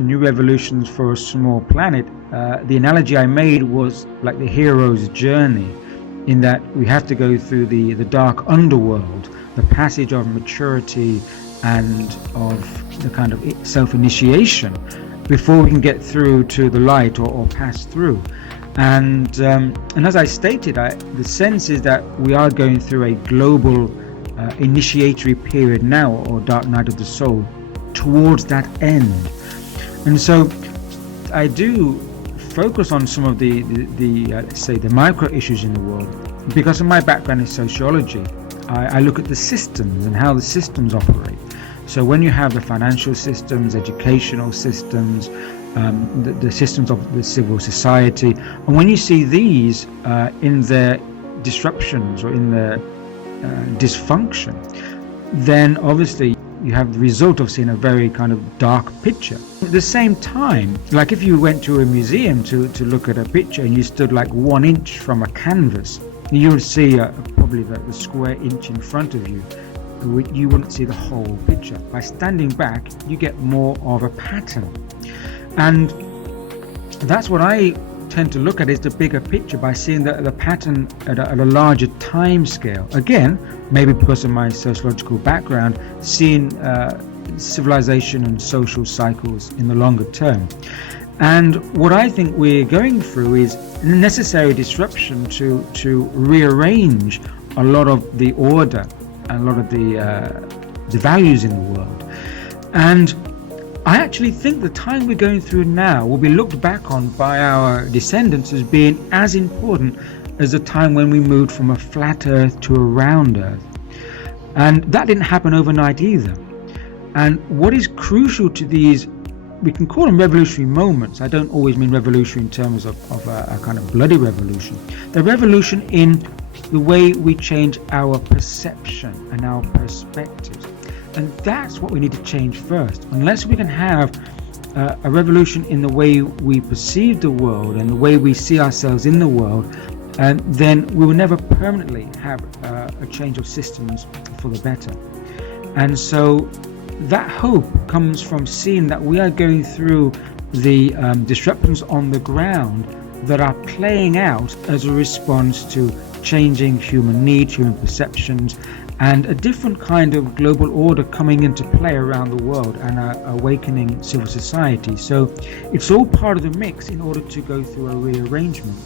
new revolutions for a small planet, the analogy I made was like the hero's journey, in that we have to go through the dark underworld, the passage of maturity and of the kind of self-initiation before we can get through to the light, or pass through. And as I stated, the sense is that we are going through a global initiatory period now, or dark night of the soul, towards that end. And so I do focus on some of the let's say the micro issues in the world, because of my background in sociology. I look at the systems and how the systems operate. So when you have the financial systems, educational systems, the systems of the civil society, and when you see these in their disruptions or in their dysfunction, then obviously you have the result of seeing a very kind of dark picture. At the same time, like if you went to a museum to look at a picture and you stood like 1 inch from a canvas, you would see probably the square inch in front of you. You wouldn't see the whole picture. By standing back, you get more of a pattern. And that's what I tend to look at, is the bigger picture, by seeing the pattern at a larger time scale. Again, maybe because of my sociological background, seeing civilization and social cycles in the longer term. And what I think we're going through is necessary disruption to rearrange a lot of the order and a lot of the values in the world. And I actually think the time we're going through now will be looked back on by our descendants as being as important as the time when we moved from a flat earth to a round earth. And that didn't happen overnight either. And what is crucial to these, we can call them revolutionary moments. I don't always mean revolutionary in terms of a kind of bloody revolution. The revolution in the way we change our perception and our perspectives. And that's what we need to change first. Unless we can have a revolution in the way we perceive the world and the way we see ourselves in the world, then we will never permanently have a change of systems for the better. And so that hope comes from seeing that we are going through the disruptions on the ground that are playing out as a response to changing human needs, human perceptions, and a different kind of global order coming into play around the world, and awakening civil society. So it's all part of the mix in order to go through a rearrangement.